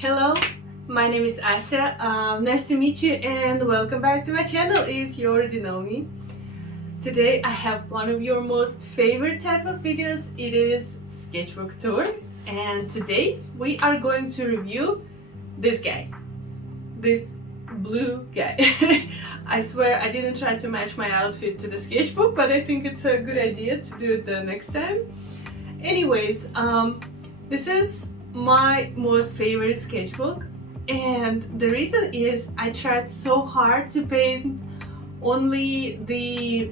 Hello, my name is Asa. Nice to meet you and welcome back to my channel if you already know me. Today I have one of your most favorite type of videos. It is Sketchbook Tour, and today we are going to review this guy, this blue guy. I swear I didn't try to match my outfit to the sketchbook, but I think it's a good idea to do it the next time. Anyways, this is my most favorite sketchbook, and the reason is I tried so hard to paint only the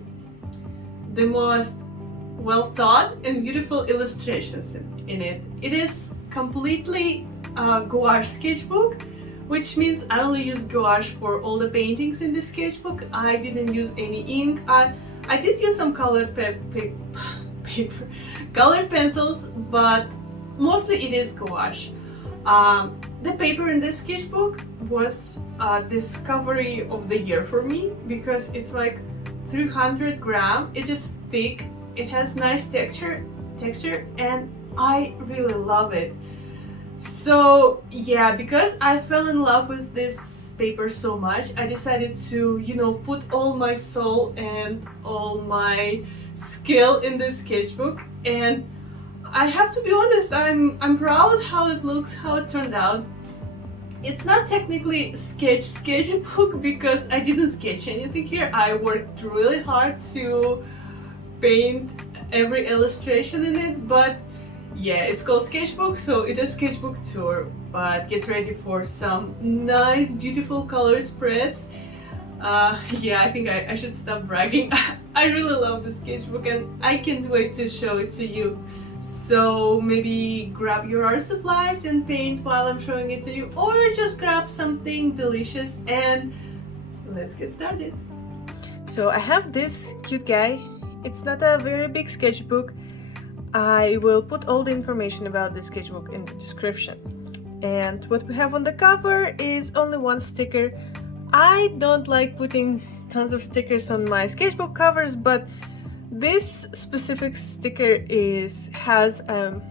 most well thought and beautiful illustrations in it. It is completely a gouache sketchbook, which means I only use gouache for all the paintings in the sketchbook. I didn't use any ink. I did use some colored paper, colored pencils, but mostly it is gouache. The paper in this sketchbook was a discovery of the year for me because it's like 300 grams. It is thick. It has nice texture, and I really love it. So yeah, because I fell in love with this paper so much, I decided to, put all my soul and all my skill in this sketchbook. And I have to be honest, I'm proud how it looks, how it turned out. It's not technically sketchbook because I didn't sketch anything here. I worked really hard to paint every illustration in it, but yeah, it's called Sketchbook, so it is Sketchbook Tour. But get ready for some nice, beautiful color spreads. Yeah, I think I should stop bragging. I really love the sketchbook and I can't wait to show it to you. So maybe grab your art supplies and paint while I'm showing it to you, or just grab something delicious and let's get started. So I have this cute guy. It's not a very big sketchbook. I will put all the information about the sketchbook in the description. And what we have on the cover is only one sticker. I don't like putting tons of stickers on my sketchbook covers, but this specific sticker has kind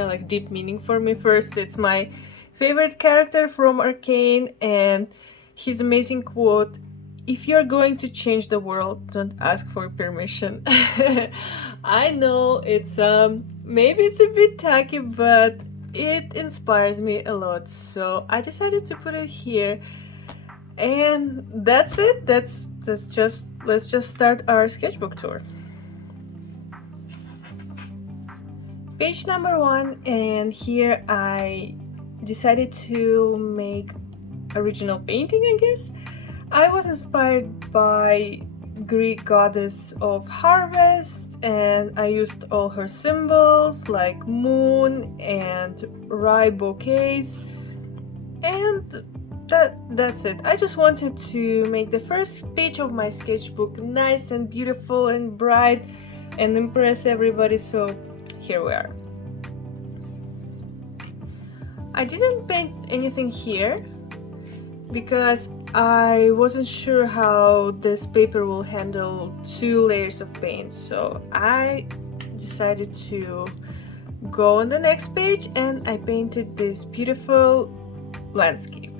of like deep meaning for me. First, it's my favorite character from Arcane and his amazing quote: "If you're going to change the world, don't ask for permission." I know it's maybe it's a bit tacky, but it inspires me a lot, so I decided to put it here. And that's it. Let's just start our sketchbook tour. Page number 1, and here I decided to make original painting, I guess. I was inspired by Greek goddess of harvest, and I used all her symbols like moon and rye bouquets, and that's it. I just wanted to make the first page of my sketchbook nice and beautiful and bright and impress everybody, so here we are. I didn't paint anything here because I wasn't sure how this paper will handle 2 layers of paint, so I decided to go on the next page and I painted this beautiful landscape.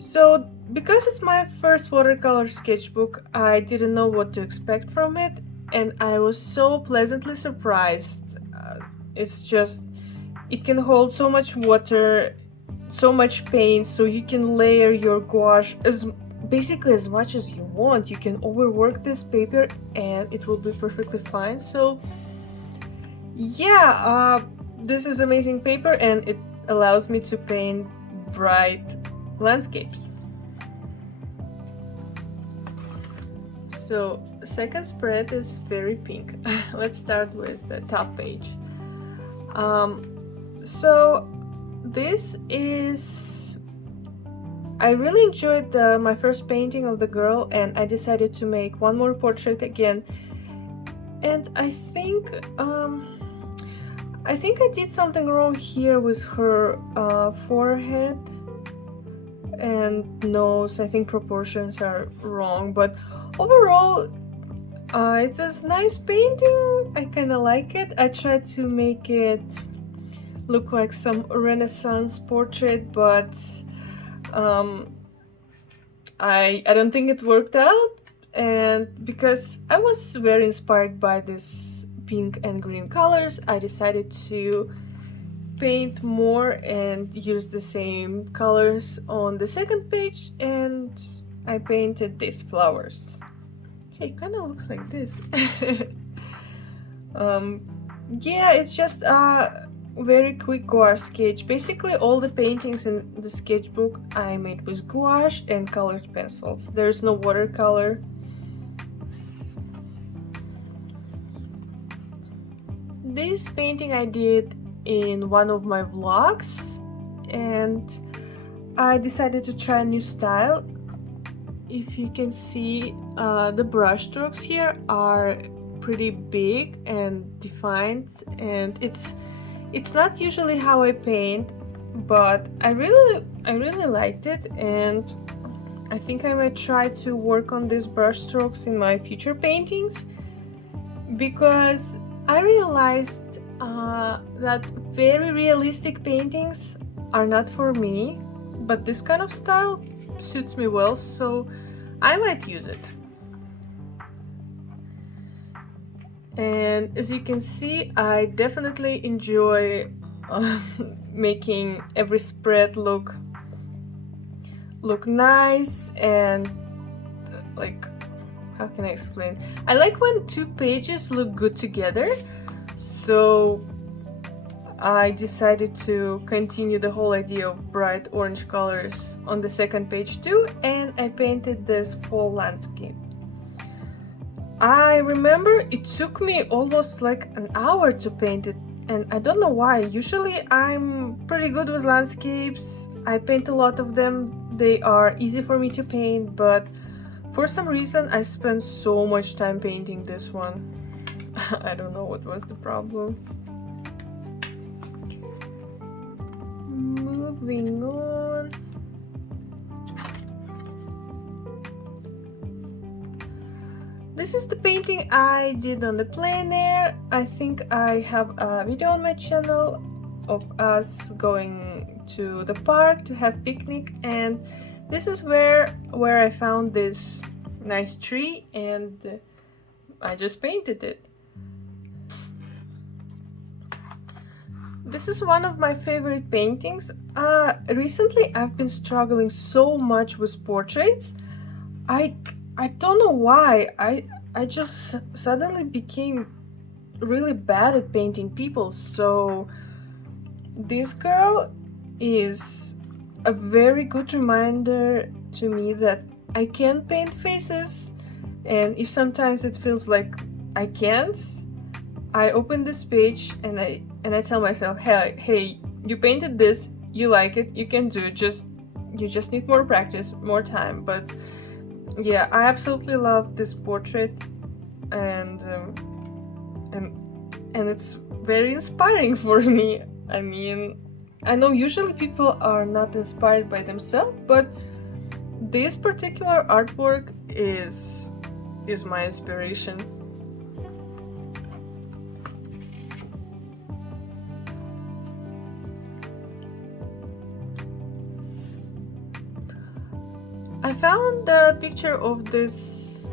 So because it's my first watercolor sketchbook, I didn't know what to expect from it, and I was so pleasantly surprised. It can hold so much water, so much paint, so you can layer your gouache basically as much as you want. You can overwork this paper and it will be perfectly fine. So yeah, this is amazing paper and it allows me to paint bright landscapes. So second spread is very pink. Let's start with the top page. So this is, I really enjoyed my first painting of the girl, and I decided to make one more portrait again. And I think I did something wrong here with her forehead and nose. I think proportions are wrong, but overall it's a nice painting. I kind of like it. I tried to make it look like some Renaissance portrait, but I don't think it worked out. And because I was very inspired by this pink and green colors, I decided to paint more and use the same colors on the second page, and I painted these flowers. Hey, kind of looks like this. Yeah, it's just a very quick gouache sketch. Basically all the paintings in the sketchbook I made with gouache and colored pencils. There's no watercolor. This painting I did in one of my vlogs, and I decided to try a new style. If you can see, the brush strokes here are pretty big and defined, and it's not usually how I paint, but I really liked it, and I think I might try to work on these brush strokes in my future paintings, because I realized that very realistic paintings are not for me, but this kind of style suits me well, so I might use it. And as you can see, I definitely enjoy making every spread look nice, and like, how can I explain? I like when two pages look good together, so I decided to continue the whole idea of bright orange colors on the second page too, and I painted this fall landscape. I remember it took me almost like an hour to paint it, and I don't know why. Usually I'm pretty good with landscapes, I paint a lot of them, they are easy for me to paint, but for some reason I spent so much time painting this one. I don't know what was the problem. Moving on. This is the painting I did on the plein air. I think I have a video on my channel of us going to the park to have picnic, and this is where I found this nice tree, and I just painted it. This is one of my favorite paintings. Recently I've been struggling so much with portraits. I don't know why. I just suddenly became really bad at painting people. So this girl is a very good reminder to me that I can paint faces, and if sometimes it feels like I can't, I open this page and I tell myself, hey, you painted this, you like it, you can do it, you just need more practice, more time. But yeah, I absolutely love this portrait, and it's very inspiring for me. I mean, I know usually people are not inspired by themselves, but this particular artwork is my inspiration. I found a picture of this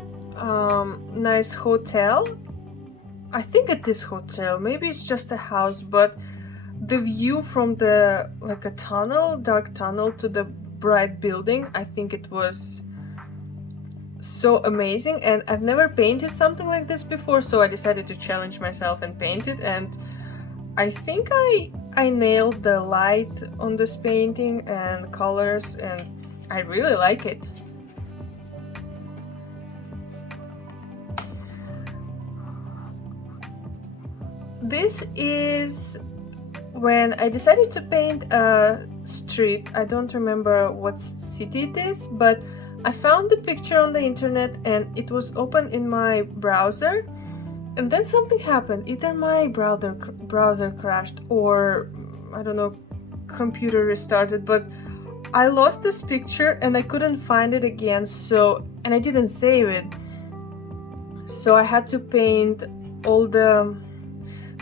nice hotel. I think at this hotel, maybe it's just a house, but the view from the like a tunnel, dark tunnel, to the bright building, I think it was so amazing, and I've never painted something like this before, so I decided to challenge myself and paint it, and I think I nailed the light on this painting and colors, and I really like it. This is when I decided to paint a street. I don't remember what city it is, but I found the picture on the internet and it was open in my browser, and then something happened. Either my browser crashed, or I don't know, computer restarted, but I lost this picture and I couldn't find it again, and I didn't save it, so I had to paint all the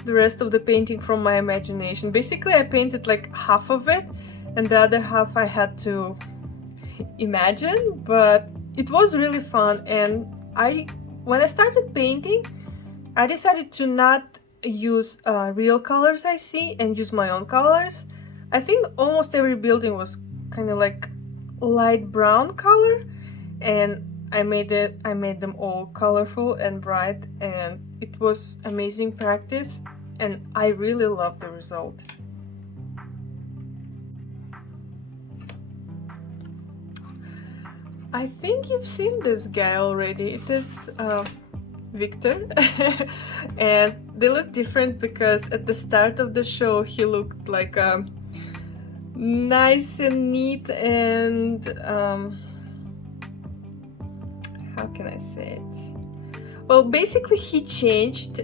the rest of the painting from my imagination. Basically, I painted like half of it, and the other half I had to imagine, but it was really fun. And when I started painting, I decided to not use real colors I see and use my own colors. I think almost every building was kind of like light brown color, and I made them all colorful and bright, and it was amazing practice, and I really loved the result. I think you've seen this guy already. It is Victor. And they look different because at the start of the show he looked like nice and neat and how can I say it? Well, basically he changed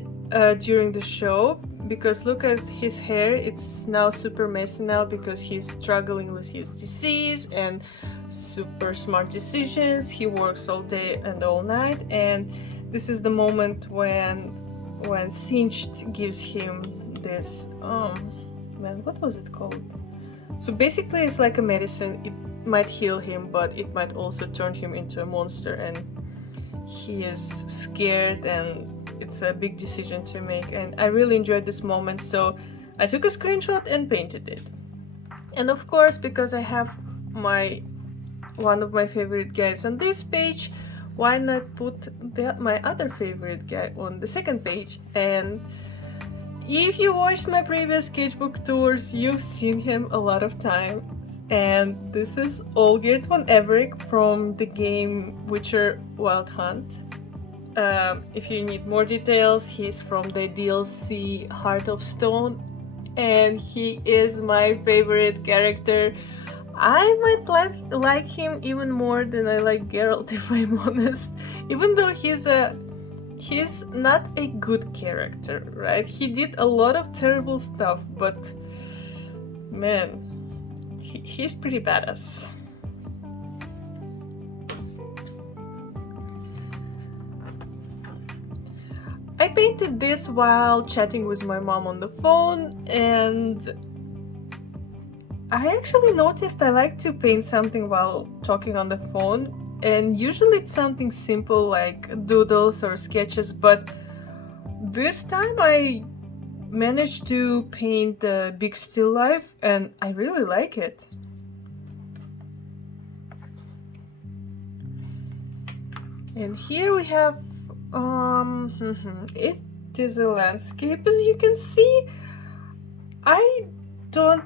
during the show, because look at his hair, it's now super messy now because he's struggling with his disease and super smart decisions. He works all day and all night, and this is the moment when Singed gives him this man, what was it called? So basically it's like a medicine. It might heal him, but it might also turn him into a monster, and he is scared, and it's a big decision to make. And I really enjoyed this moment, so I took a screenshot and painted it. And of course, because I have one of my favorite guys on this page, why not put my other favorite guy on the second page? And if you watched my previous sketchbook tours, you've seen him a lot of times. And this is Olgerd von Everec from the game Witcher Wild Hunt. If you need more details, he's from the DLC Heart of Stone, and he is my favorite character. I might like him even more than I like Geralt, if I'm honest. Even though he's not a good character, right? He did a lot of terrible stuff, but man, he's pretty badass. I painted this while chatting with my mom on the phone, and I actually noticed I like to paint something while talking on the phone, and usually it's something simple like doodles or sketches, but this time I managed to paint a big still life, and I really like it. And here we have it is a landscape. As you can see, I don't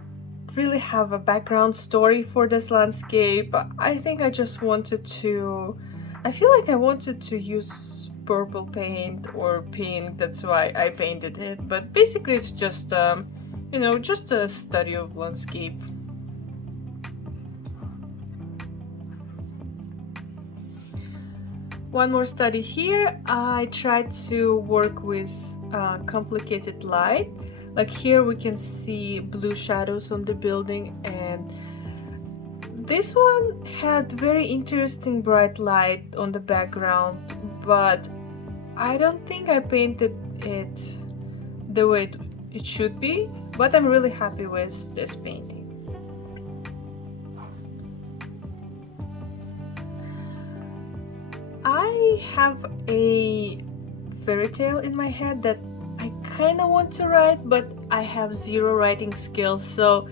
really have a background story for this landscape. I think I just wanted to, I feel like I wanted to use purple paint or pink, that's why I painted it, but basically it's just you know, just a study of landscape. One more study here. I tried to work with complicated light. Like here we can see blue shadows on the building, and this one had very interesting bright light on the background, but I don't think I painted it the way it should be, but I'm really happy with this painting. I have a fairy tale in my head that I kind of want to write, but I have zero writing skills, so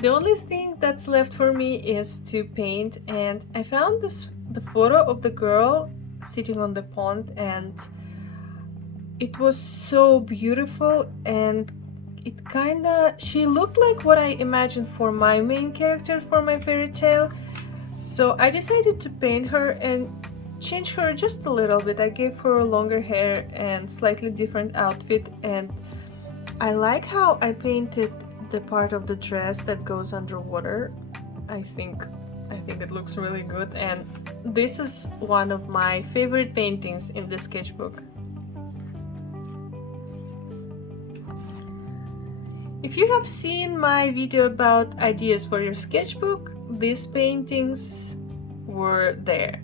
the only thing that's left for me is to paint. And I found the photo of the girl sitting on the pond, and it was so beautiful, and she looked like what I imagined for my main character for my fairy tale. So I decided to paint her and change her just a little bit. I gave her longer hair and slightly different outfit, and I like how I painted the part of the dress that goes underwater. I think it looks really good, and this is one of my favorite paintings in the sketchbook. If you have seen my video about ideas for your sketchbook, these paintings were there.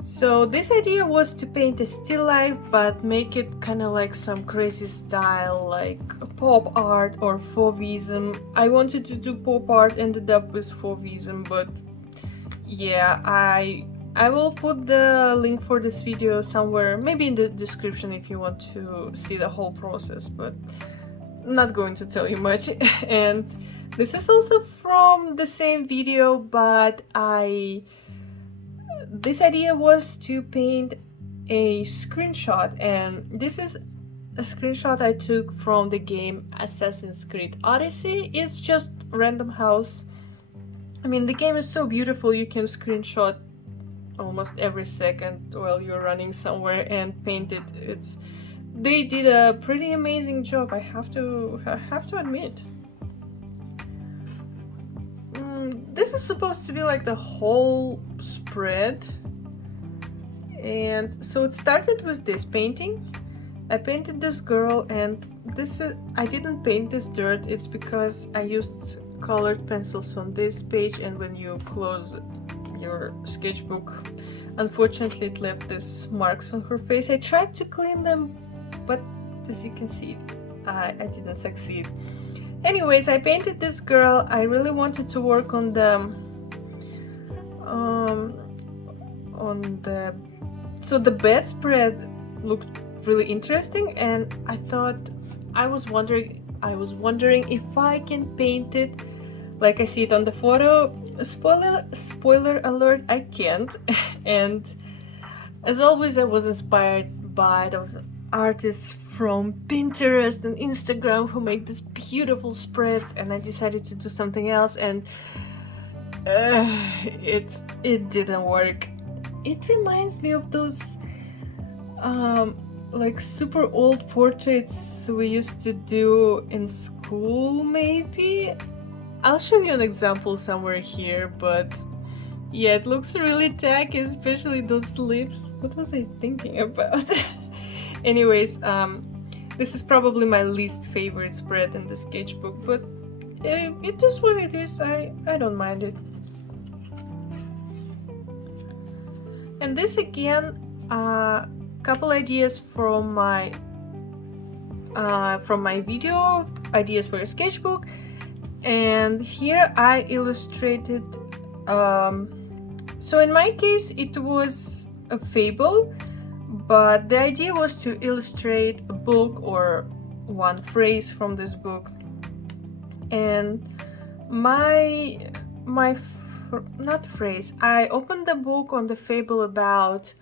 So this idea was to paint a still life but make it kind of like some crazy style, like pop art or fauvism. I wanted to do pop art, ended up with fauvism, but yeah, I will put the link for this video somewhere, maybe in the description if you want to see the whole process, but I'm not going to tell you much. And this is also from the same video, but this idea was to paint a screenshot, and this is a screenshot I took from the game Assassin's Creed Odyssey. It's just random house. I mean, the game is so beautiful, you can screenshot almost every second while you're running somewhere and paint it. They did a pretty amazing job, I have to admit. This is supposed to be like the whole spread, and so it started with this painting. I painted this girl, and I didn't paint this dirt. It's because I used colored pencils on this page, and when you close your sketchbook, unfortunately it left these marks on her face. I tried to clean them, but as you can see, I didn't succeed. Anyways, I painted this girl. I really wanted to work on the so the bedspread looked really interesting, and I was wondering if I can paint it like I see it on the photo. Spoiler alert, I can't. And as always, I was inspired by those artists from Pinterest and Instagram who make these beautiful spreads, and I decided to do something else, and it didn't work. It reminds me of those like super old portraits we used to do in school, maybe. I'll show you an example somewhere here, but yeah, it looks really tacky, especially those lips. What was I thinking about? Anyways, this is probably my least favorite spread in the sketchbook, but it is what it is. I don't mind it. And this again, couple ideas from my video, ideas for a sketchbook. And here I illustrated, so in my case it was a fable, but the idea was to illustrate a book or one phrase from this book. And not phrase, I opened the book on the fable about,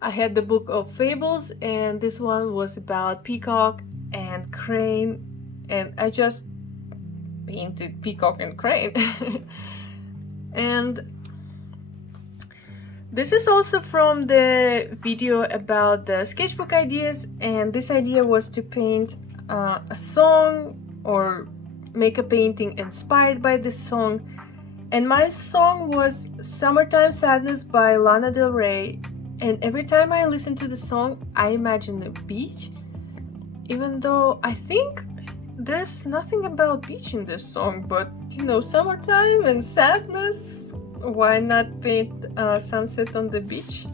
I had the book of fables, and this one was about peacock and crane, and I just painted peacock and crane. And this is also from the video about the sketchbook ideas, and this idea was to paint a song or make a painting inspired by this song. And my song was Summertime Sadness by Lana Del Rey, and every time I listen to the song I imagine the beach, even though I think there's nothing about beach in this song, but you know, summertime and sadness, why not paint sunset on the beach?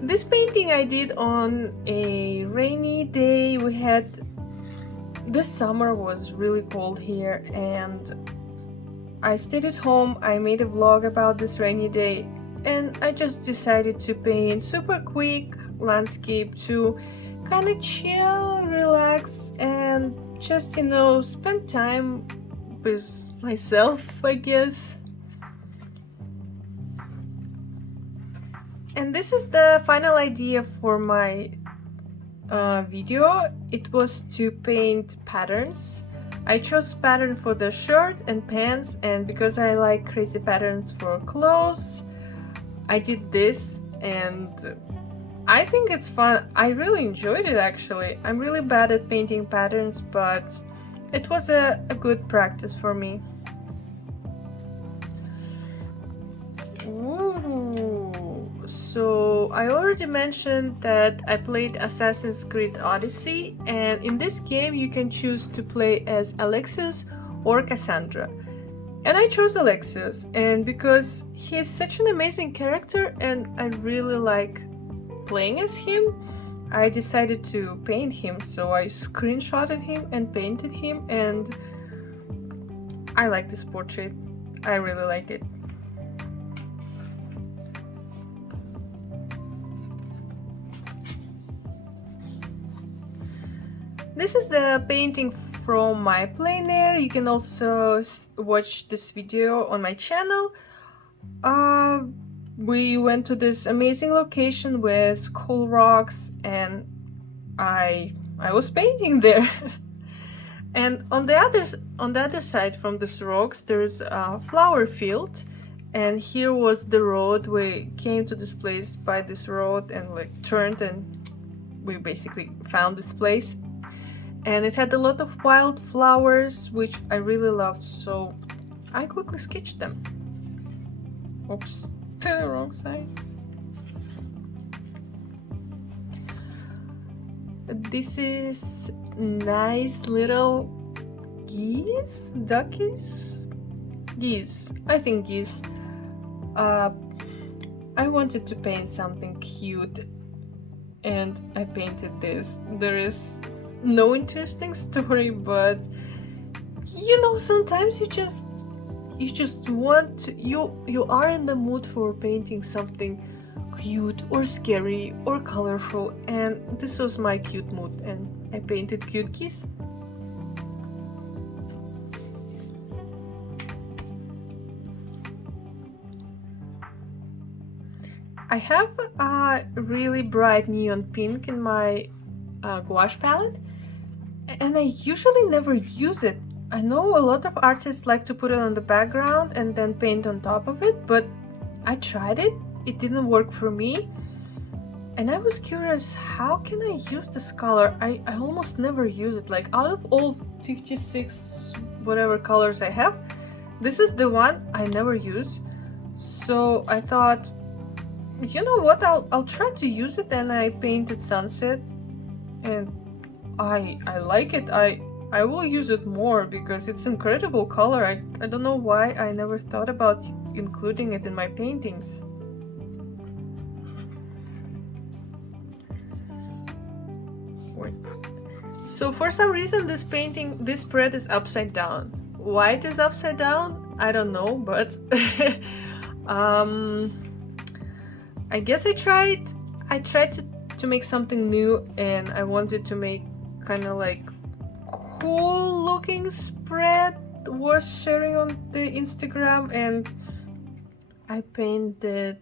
This painting I did on a rainy day. This summer was really cold here, and I stayed at home. I made a vlog about this rainy day, and I just decided to paint super quick landscape to kind of chill, relax, and just, you know, spend time with myself, I guess. And this is the final idea for my video. It was to paint patterns. I chose pattern for the shirt and pants, and because I like crazy patterns for clothes, I did this, and I think it's fun. I really enjoyed it, actually. I'm really bad at painting patterns, but it was a good practice for me. Ooh. So I already mentioned that I played Assassin's Creed Odyssey, and in this game you can choose to play as Alexios or Cassandra. And I chose Alexios, and because he is such an amazing character and I really like playing as him, I decided to paint him. So I screenshotted him and painted him, and I like this portrait. I really like it. This is the painting from my plein air. You can also watch this video on my channel. We went to this amazing location with cool rocks, and I was painting there. And on the other side from these rocks there's a flower field, and here was the road. We came to this place by this road and like turned, and we basically found this place. And it had a lot of wild flowers, which I really loved, so I quickly sketched them. Oops, the wrong side. This is nice little geese, duckies, geese. I think geese. I wanted to paint something cute, and I painted this. There is no interesting story, but you know, sometimes you just want to, you are in the mood for painting something cute or scary or colorful, and this was my cute mood, and I painted cute geese. I have a really bright neon pink in my gouache palette, and I usually never use it. I know a lot of artists like to put it on the background and then paint on top of it, but I tried it. It didn't work for me. And I was curious, how can I use this color? I almost never use it. Like out of all 56 whatever colors I have, this is the one I never use. So I thought, you know what, I'll try to use it, and I painted sunset, and I like it. I will use it more because it's incredible color. I don't know why I never thought about including it in my paintings. Wait. So for some reason this spread is upside down. Why it is upside down, I don't know, but I guess I tried to make something new, and I wanted to make kind of like cool looking spread worth sharing on the Instagram, and I painted,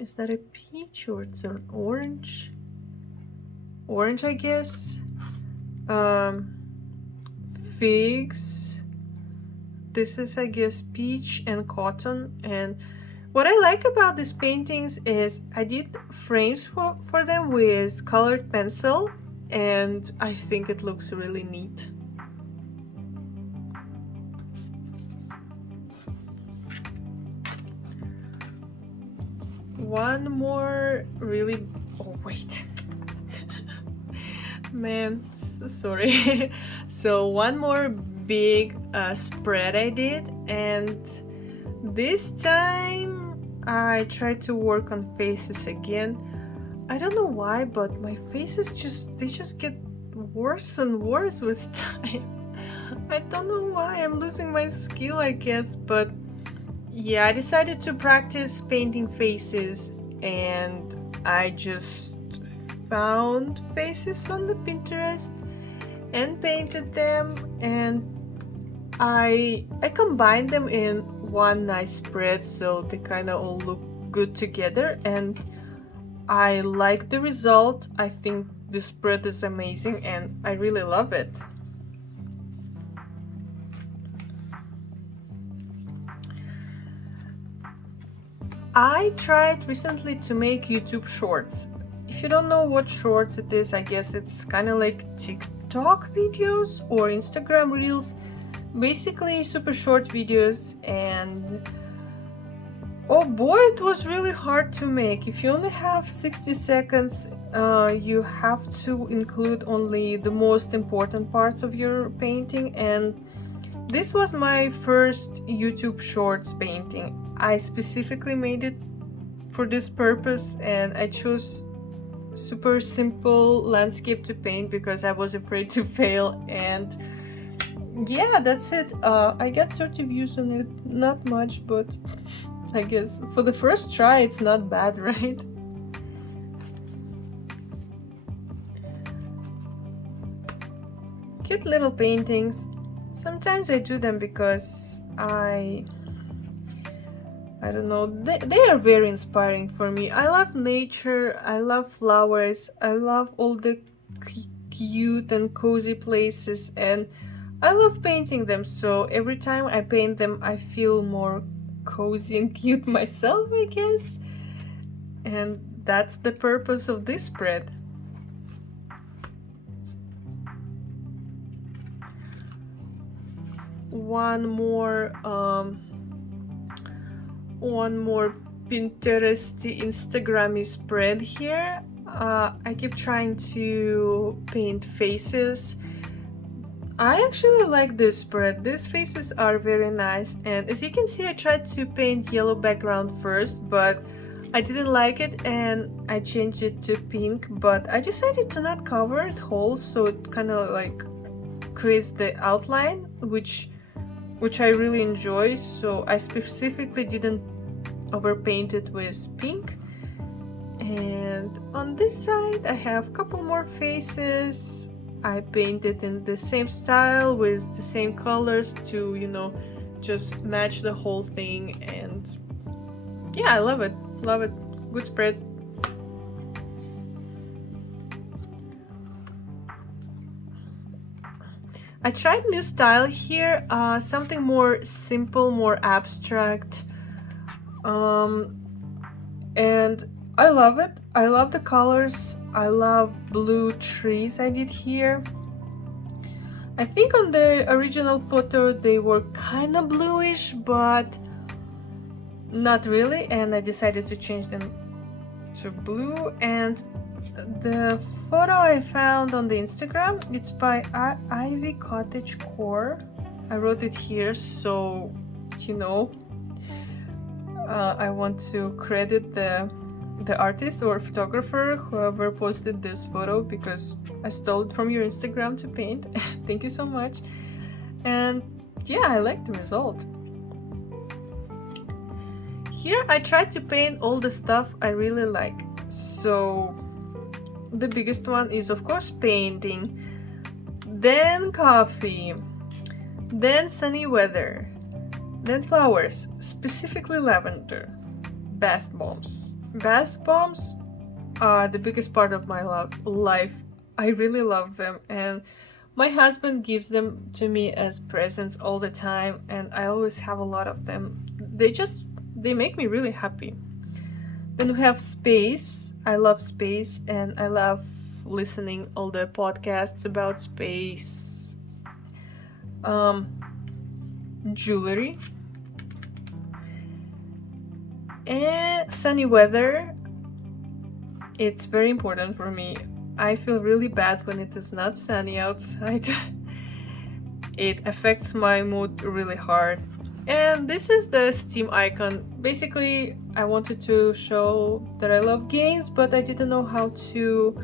is that a peach or it's an orange? Orange, I guess. Figs. This is, I guess, peach and cotton. And what I like about these paintings is I did frames for them with colored pencil, and I think it looks really neat. One more really, oh wait, man, sorry. So one more big spread I did, and this time I tried to work on faces again. I don't know why, but my faces just get worse and worse with time. I don't know why, I'm losing my skill, I guess, but yeah, I decided to practice painting faces, and I just found faces on the Pinterest and painted them, and I combined them in one nice spread, so they kind of all look good together, and I like the result. I think the spread is amazing, and I really love it. I tried recently to make YouTube shorts. If you don't know what shorts it is, I guess it's kind of like TikTok videos or Instagram reels. Basically super short videos, and Oh boy, it was really hard to make. If you only have 60 seconds, you have to include only the most important parts of your painting, and this was my first YouTube Shorts painting. I specifically made it for this purpose, and I chose super simple landscape to paint because I was afraid to fail. And yeah, that's it. I got 30 views on it, not much, but I guess for the first try it's not bad, right? Cute little paintings. Sometimes I do them because I don't know, they are very inspiring for me. I love nature, I love flowers, I love all the cute and cozy places, and I love painting them, so every time I paint them I feel more cozy and cute myself, I guess. And that's the purpose of this spread. One more Pinteresty, Instagrammy spread here. I keep trying to paint faces. I actually like this spread. These faces are very nice, and as you can see I tried to paint yellow background first, but I didn't like it and I changed it to pink, but I decided to not cover it whole, so it kind of like creates the outline, which I really enjoy, so I specifically didn't overpaint it with pink. And on this side I have a couple more faces. I painted in the same style with the same colors to, you know, just match the whole thing, and yeah, I love it. Good spread. I tried new style here, something more simple, more abstract, and I love it. I love the colors. I love blue trees I did here. I think on the original photo they were kind of bluish, but not really, and I decided to change them to blue. And the photo I found on the Instagram, it's by Ivy Cottage Core. I wrote it here, so you know, I want to credit the artist or photographer, whoever posted this photo, because I stole it from your Instagram to paint. Thank you so much. And yeah, I like the result. Here I tried to paint all the stuff I really like. So the biggest one is of course painting, then coffee, then sunny weather, then flowers, specifically lavender, bath bombs. Bath bombs are the biggest part of my life. I really love them, and my husband gives them to me as presents all the time, and I always have a lot of them. They make me really happy. Then we have space. I love space, and I love listening all the podcasts about space. Jewelry. And sunny weather. It's very important for me. I feel really bad when it is not sunny outside. It affects my mood really hard. And this is the Steam icon. Basically, I wanted to show that I love games, but I didn't know how to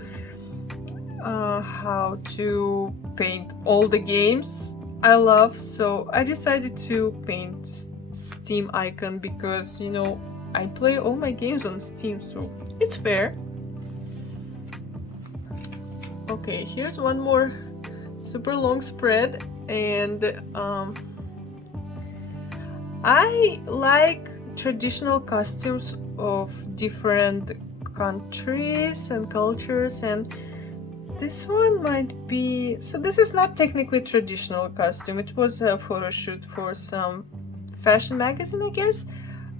paint all the games I love, so I decided to paint Steam icon because, you know, I play all my games on Steam, so it's fair. Okay, here's one more super long spread, and I like traditional costumes of different countries and cultures, and this one might be... So this is not technically traditional costume, it was a photo shoot for some fashion magazine, I guess,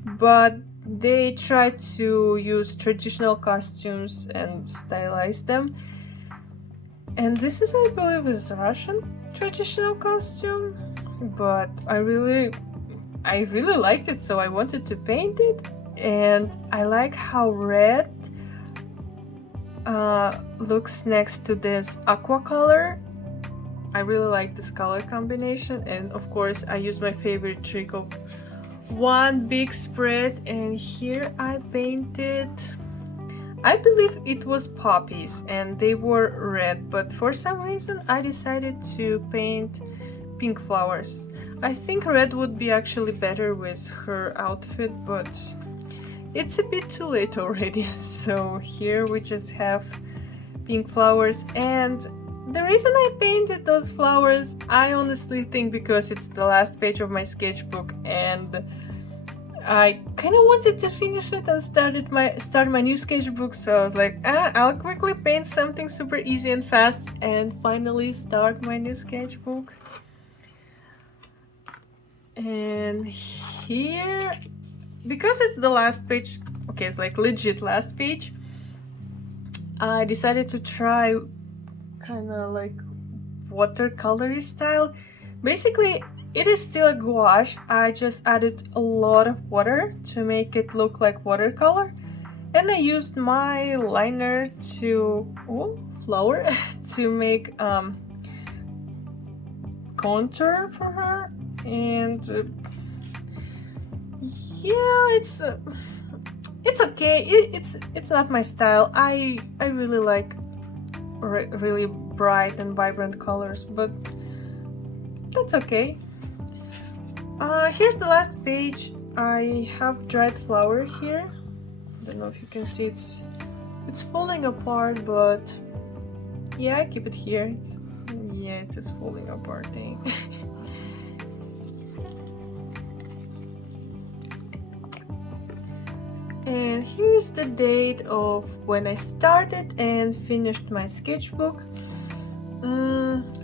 but they tried to use traditional costumes and stylize them. And this is, I believe, is Russian traditional costume, but I really liked it, so I wanted to paint it. And I like how red looks next to this aqua color. I really like this color combination, and of course I use my favorite trick of one big spread, and here I painted, I believe it was poppies and they were red, but for some reason I decided to paint pink flowers. I think red would be actually better with her outfit, but it's a bit too late already. So here we just have pink flowers, and the reason I painted those flowers, I honestly think because it's the last page of my sketchbook and I kind of wanted to finish it and start my new sketchbook, so I was like, I'll quickly paint something super easy and fast and finally start my new sketchbook. And here, because it's the last page, okay, it's like legit last page, I decided to try kind of like watercolory style. Basically, it is still a gouache. I just added a lot of water to make it look like watercolor, and I used my liner to flower to make contour for her. And yeah, it's okay. It's not my style. I really like really bright and vibrant colors, but that's okay. Here's the last page. I have dried flower here. I don't know if you can see, it's falling apart, but yeah, I keep it here. Yeah, it is falling apart thing. And here's the date of when I started and finished my sketchbook.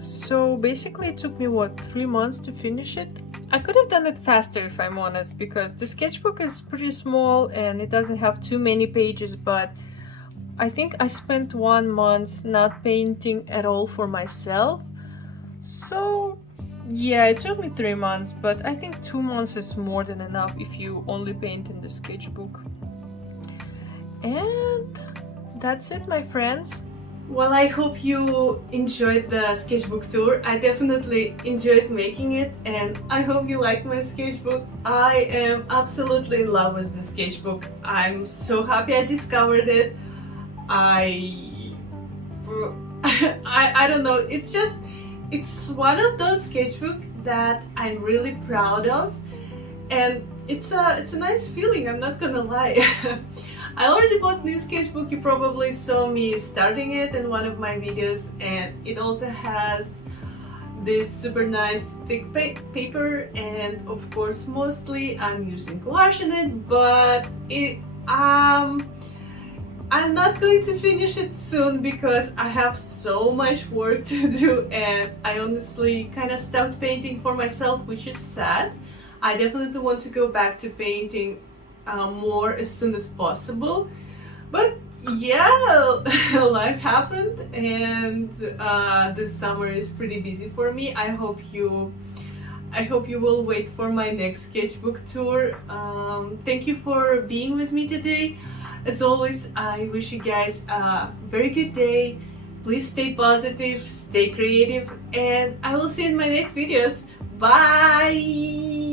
So basically it took me 3 months to finish it. I could have done it faster if I'm honest, because the sketchbook is pretty small and it doesn't have too many pages, but I think I spent 1 month not painting at all for myself. So yeah, it took me 3 months, but I think 2 months is more than enough if you only paint in the sketchbook. And that's it, my friends. Well, I hope you enjoyed the sketchbook tour. I definitely enjoyed making it, and I hope you like my sketchbook. I am absolutely in love with the sketchbook. I'm so happy I discovered it. I don't know, it's one of those sketchbooks that I'm really proud of, and it's a nice feeling, I'm not gonna lie. I already bought new sketchbook. You probably saw me starting it in one of my videos, and it also has this super nice thick paper, and of course mostly I'm using gouache in it, but I'm not going to finish it soon because I have so much work to do, and I honestly kind of stopped painting for myself, which is sad. I definitely want to go back to painting more as soon as possible, but yeah, life happened, and this summer is pretty busy for me. I hope you will wait for my next sketchbook tour. Thank you for being with me today. As always, I wish you guys a very good day. Please stay positive, stay creative, and I will see you in my next videos. Bye!